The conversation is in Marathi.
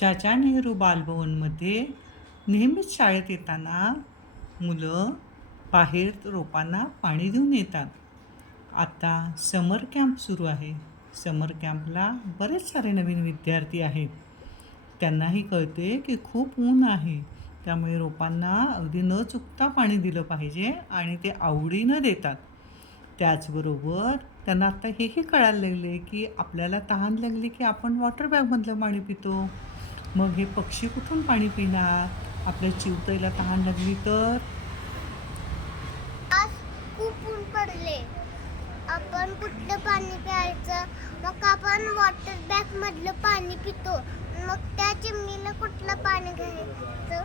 चाचा नेहरू बालभवनमध्ये नेहमीच शाळेत येताना मुलं बाहेर रोपांना पाणी देऊन येतात. आता समर कॅम्प सुरू आहे. समर कॅम्पला बरेच सारे नवीन विद्यार्थी आहेत. त्यांनाही कळते की खूप ऊन आहे. त्यामुळे रोपांना अगदी न चुकता पाणी दिलं पाहिजे आणि ते आवडीनं देतात. त्याचबरोबर त्यांना आता हेही कळायला लागले की आपल्याला तहान लागली की आपण वॉटर बॅगमधलं पाणी पितो. मग हे पक्षी कुठून पाणी पिणार? आपल्या चिवताईला तहान लागली तर? आज खूप ऊन पडले. आपण कुठलं पाणी प्यायचं? मग आपण वॉटर बॅग मधलं पाणी पितो. मग त्या चिमणीला कुठलं पाणी घ्यायचं?